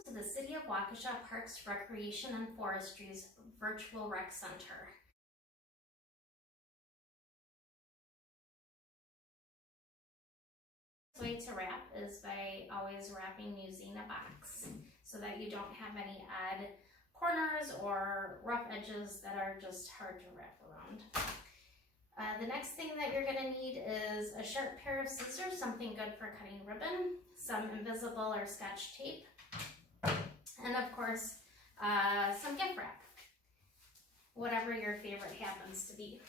Welcome to the City of Waukesha Parks, Recreation, and Forestry's Virtual Rec Center. The way to wrap is by always wrapping using a box so that you don't have any odd corners or rough edges that are just hard to wrap around. The next thing that you're going to need is a sharp pair of scissors, something good for cutting ribbon, some invisible or scotch tape, and of course, some gift wrap, whatever your favorite happens to be.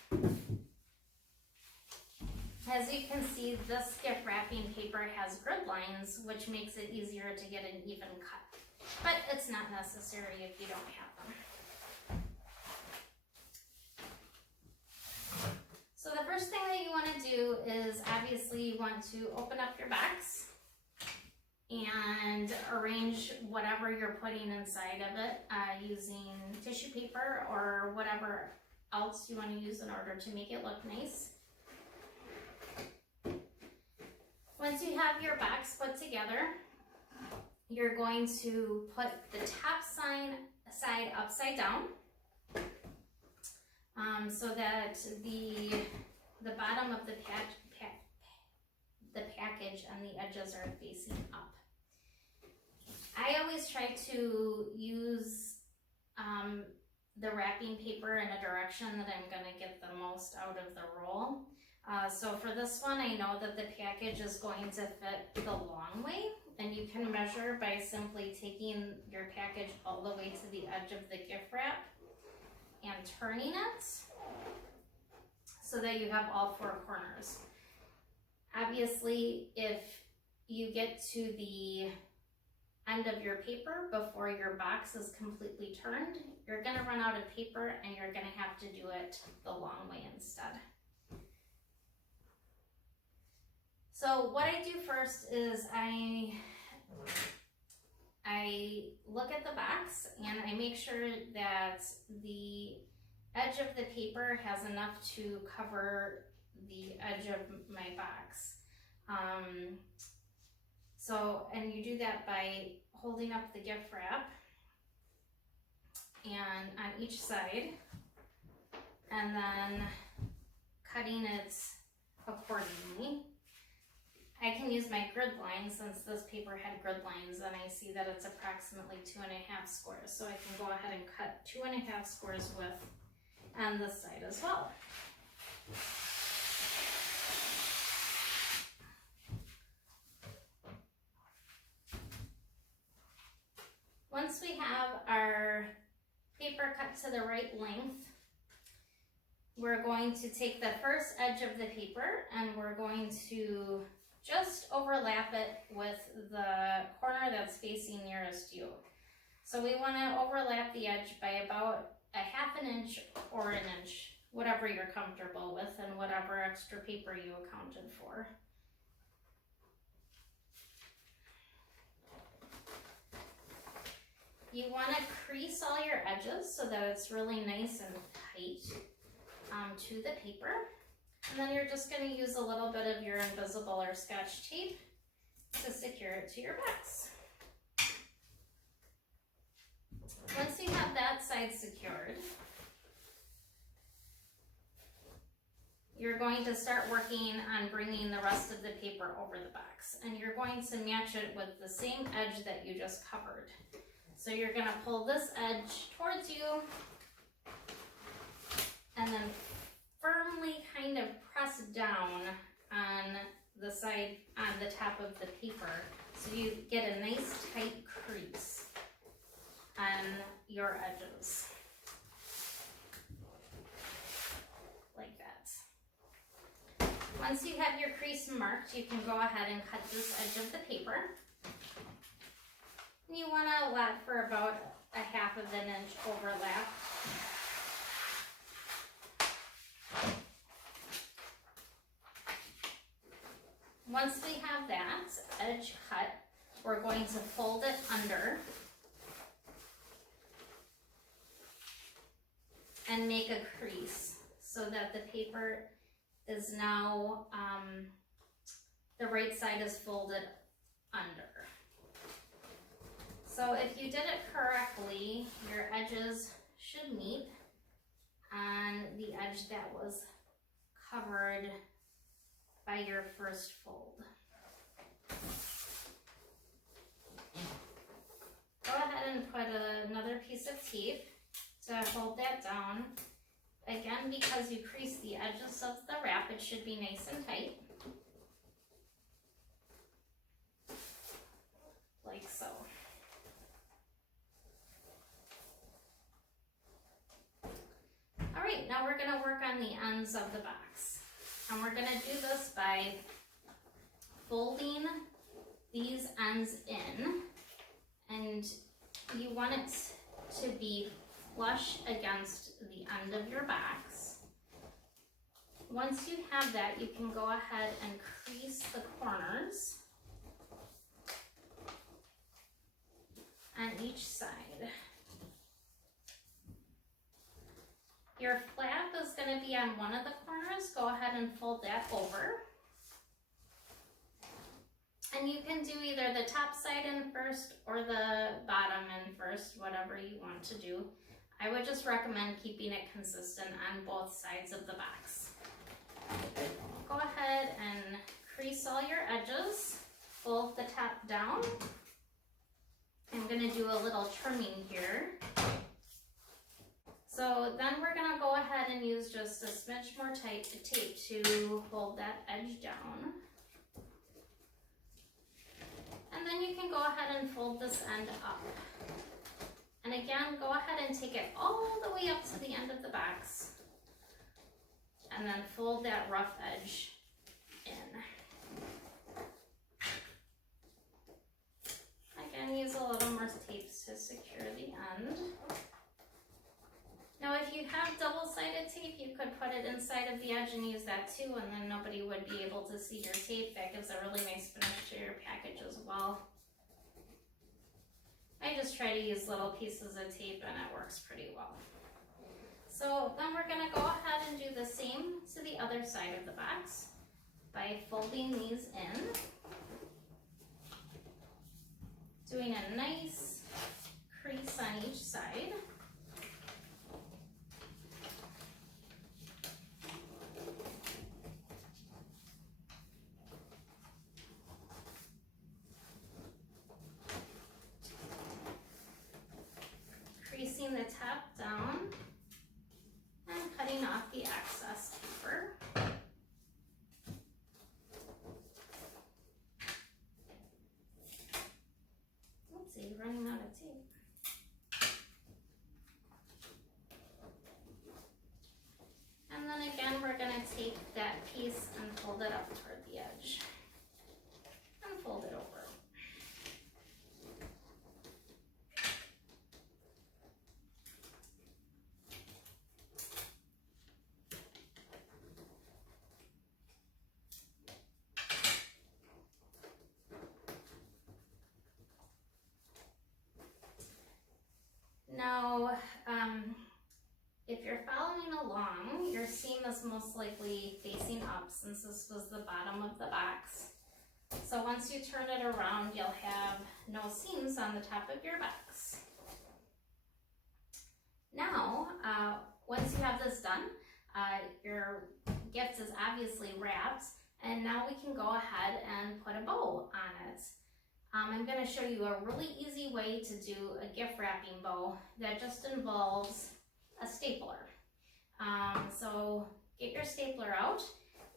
As you can see, this gift wrapping paper has grid lines, which makes it easier to get an even cut, but it's not necessary if you don't have them. So the first thing that you want to do is obviously you want to open up your box and arrange whatever you're putting inside of it using tissue paper or whatever else you want to use in order to make it look nice. Once you have your box put together, you're going to put the top side upside down so that the bottom of the package and the edges are facing up. I always try to use the wrapping paper in a direction that I'm going to get the most out of the roll. So for this one, I know that the package is going to fit the long way, and you can measure by simply taking your package all the way to the edge of the gift wrap and turning it so that you have all four corners. Obviously, if you get to the end of your paper before your box is completely turned, you're going to run out of paper and you're going to have to do it the long way instead. So what I do first is I look at the box and I make sure that the edge of the paper has enough to cover the edge of my box. And you do that by holding up the gift wrap and on each side and then cutting it accordingly. I can use my grid lines since this paper had grid lines, and I see that it's approximately 2.5 squares. So I can go ahead and cut 2.5 squares width on this side as well. Once we have our paper cut to the right length, we're going to take the first edge of the paper and we're going to just overlap it with the corner that's facing nearest you. So we want to overlap the edge by about 1/2 inch or an inch, whatever you're comfortable with and whatever extra paper you accounted for. You want to crease all your edges so that it's really nice and tight to the paper. And then you're just going to use a little bit of your invisible or scotch tape to secure it to your box. Once you have that side secured, you're going to start working on bringing the rest of the paper over the box. And you're going to match it with the same edge that you just covered. So you're going to pull this edge towards you and then firmly kind of press down on the side, on the top of the paper, so you get a nice tight crease on your edges, like that. Once you have your crease marked, you can go ahead and cut this edge of the paper. And you want to allow for about 1/2 inch overlap. Once we have that edge cut, we're going to fold it under and make a crease so that the paper is now, the right side is folded under. So So if you did it correctly, your edges should meet on the edge that was covered by your first fold. Go ahead and put another piece of tape to hold that down. Again, because you crease the edges of the wrap, it should be nice and tight. Like so. All right, now we're gonna work on the ends of the box. And we're gonna do this by folding these ends in, and you want it to be flush against the end of your box. Once you have that, you can go ahead and crease the corners on each side. Your flap is going to be on one of the corners. Go ahead and fold that over. And you can do either the top side in first or the bottom in first, whatever you want to do. I would just recommend keeping it consistent on both sides of the box. Go ahead and crease all your edges, fold the top down. I'm going to do a little trimming here. So then we're going to go ahead and use just a smidge more tape to hold that edge down. And then you can go ahead and fold this end up. And again, go ahead and take it all the way up to the end of the box. And then fold that rough edge in. Again, use a little more tape to secure the end. Now, if you have double-sided tape, you could put it inside of the edge and use that too, and then nobody would be able to see your tape. That gives a really nice finish to your package as well. I just try to use little pieces of tape and it works pretty well. So then we're going to go ahead and do the same to the other side of the box by folding these in. Doing a nice crease on each side. Creasing the top down and cutting off the excess paper. Oopsie, running out of tape. And then again, we're going to take that piece and fold it up toward the edge. And fold it over. Now, if you're following along, your seam is most likely facing up since this was the bottom of the box. So once you turn it around, you'll have no seams on the top of your box. Now, once you have this done, your gift is obviously wrapped, and now we can go ahead and put a bow on it. I'm going to show you a really easy way to do a gift wrapping bow that just involves a stapler. So get your stapler out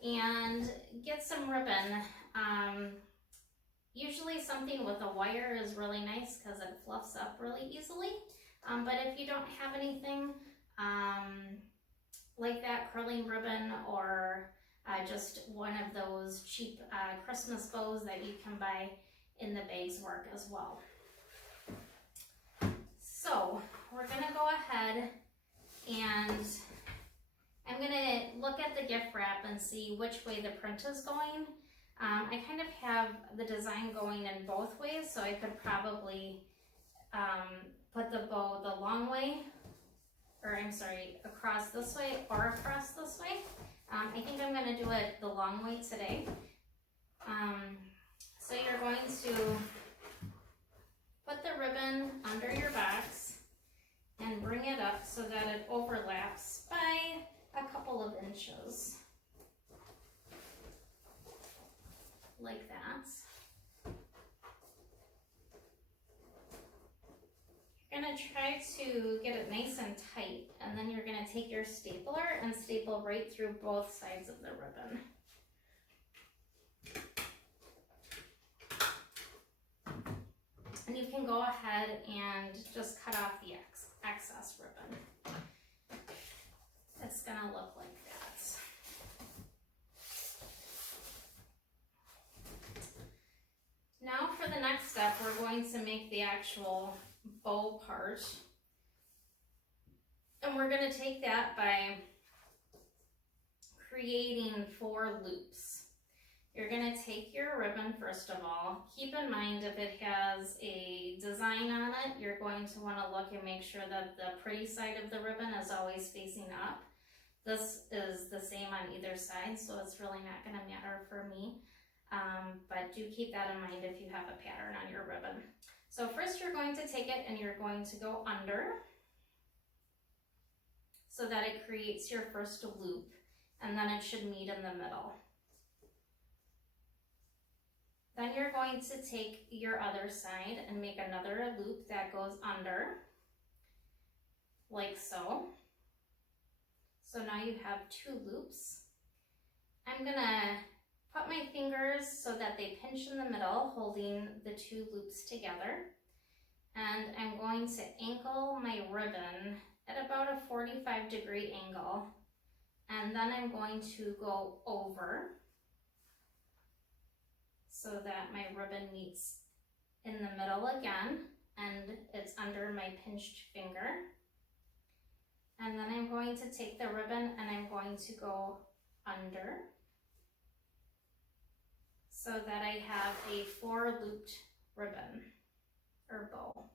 and get some ribbon. Usually something with a wire is really nice because it fluffs up really easily. But if you don't have anything like that, curling ribbon or just one of those cheap Christmas bows that you can buy in the bags work as well. So we're going to go ahead and I'm going to look at the gift wrap and see which way the print is going. I kind of have the design going in both ways, so I could probably put the bow the long way, or I'm sorry, across this way or across this way. I think I'm going to do it the long way today. So you're going to put the ribbon so that it overlaps by a couple of inches. Like that. You're gonna try to get it nice and tight, and then you're gonna take your stapler and staple right through both sides of the ribbon. And you can go ahead and just cut off the excess ribbon. It's gonna look like that. Now for the next step, we're going to make the actual bow part. And we're gonna take that by creating 4 loops. You're gonna take your ribbon first of all. Keep in mind if it has a design on it, you're going to wanna look and make sure that the pretty side of the ribbon is always facing up. This is the same on either side, so it's really not gonna matter for me. But do keep that in mind if you have a pattern on your ribbon. So first you're going to take it and you're going to go under so that it creates your first loop, and then it should meet in the middle. Then you're going to take your other side and make another loop that goes under, like so. So now you have 2 loops. I'm gonna put my fingers so that they pinch in the middle, holding the 2 loops together. And I'm going to ankle my ribbon at about a 45-degree angle. And then I'm going to go over so that my ribbon meets in the middle again, and it's under my pinched finger. And then I'm going to take the ribbon and I'm going to go under so that I have a 4-looped ribbon or bow.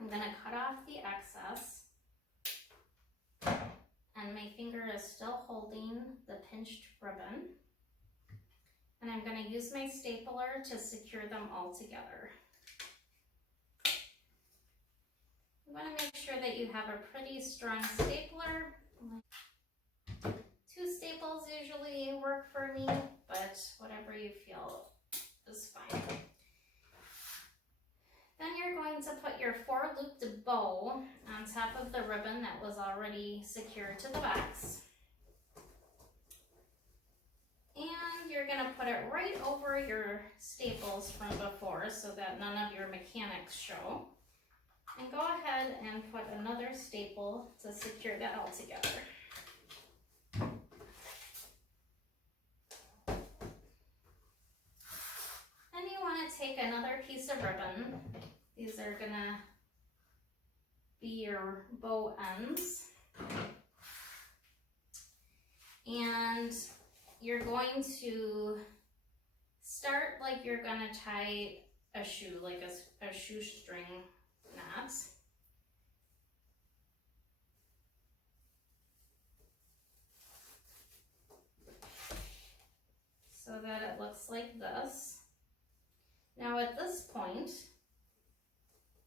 I'm gonna cut off the excess, and my finger is still holding the pinched ribbon. And I'm going to use my stapler to secure them all together. You want to make sure that you have a pretty strong stapler. 2 staples usually work for me, but whatever you feel is fine. Then you're going to put your 4-looped bow on top of the ribbon that was already secured to the box. And you're going to put it right over your staples from before so that none of your mechanics show. And go ahead and put another staple to secure that all together. Then you want to take another piece of ribbon. These are going to be your bow ends. And you're going to start like you're gonna tie a shoe, like a shoestring knot. So that it looks like this. Now at this point,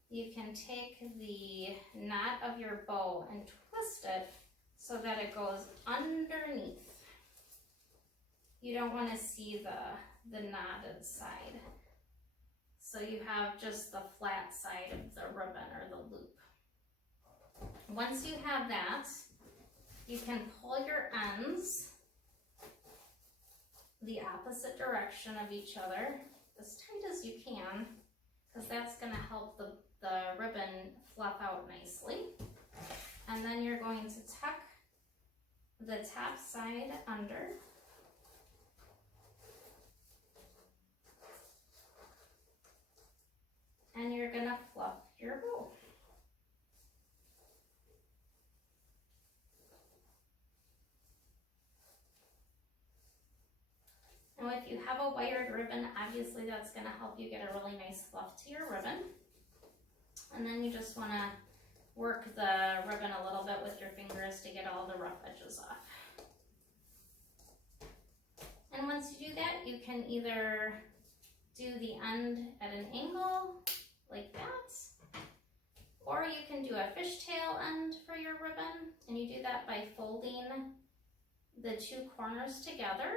you can take the knot of your bow and twist it so that it goes underneath. You don't want to see the knotted side. So you have just the flat side of the ribbon or the loop. Once you have that, you can pull your ends the opposite direction of each other as tight as you can, because that's going to help the ribbon fluff out nicely. And then you're going to tuck the top side under. And you're going to fluff your bow. Now if you have a wired ribbon, obviously that's going to help you get a really nice fluff to your ribbon. And then you just want to work the ribbon a little bit with your fingers to get all the rough edges off. And once you do that, you can either do the end at an angle like that, Or you can do a fishtail end for your ribbon, and you do that by folding the two corners together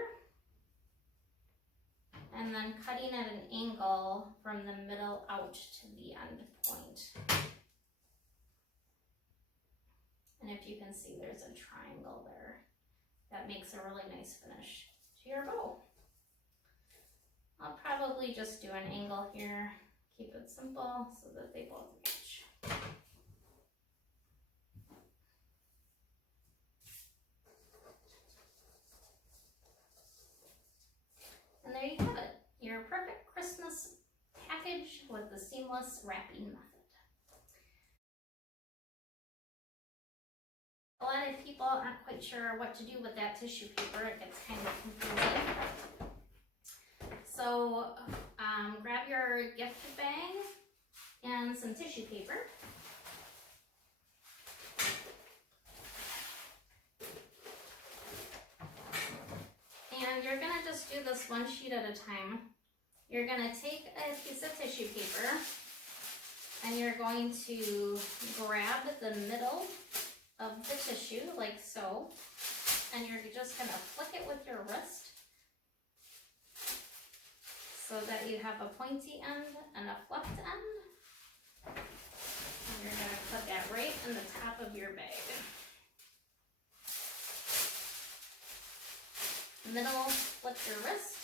and then cutting at an angle from the middle out to the end point. And if you can see, there's a triangle there. That makes a really nice finish to your bow. I'll probably just do an angle here, keep it simple so that they both match. And there you have it, your perfect Christmas package with the seamless wrapping method. A lot of people aren't quite sure what to do with that tissue paper. It gets kind of confusing. So grab your gift bag and some tissue paper. And you're gonna just do this one sheet at a time. You're gonna take a piece of tissue paper and you're going to grab the middle of the tissue like so, and you're just gonna flick it with your wrist so that you have a pointy end and a flipped end. And you're gonna put that right in the top of your bag. Middle, flip your wrist.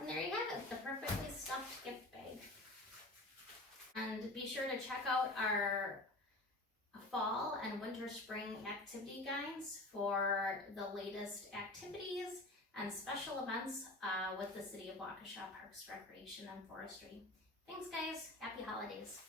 And there you have it, the perfectly stuffed gift bag. And be sure to check out our fall and winter spring activity guides for the latest activities and special events with the City of Waukesha Parks, Recreation, and Forestry. Thanks guys, happy holidays.